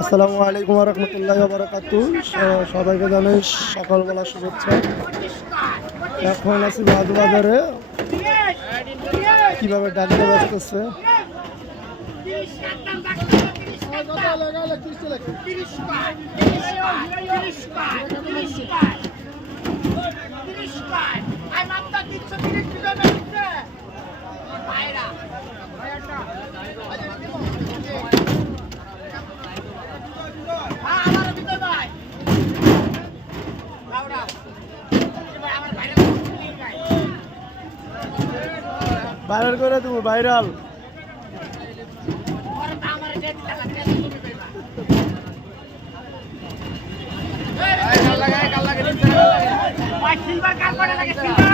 আসসালামু আলাইকুম ওয়া রাহমাতুল্লাহি ওয়া বারাকাতুহু। সবাইকে জানাই সকালবেলা শুভেচ্ছা। এখন আছি মাছ বাজারে, কিভাবে ডালিয়া বাজতেছে। ভাইরাল করে দেবো, ভাইরাল। সিলভার কার করে লাগে সিলভার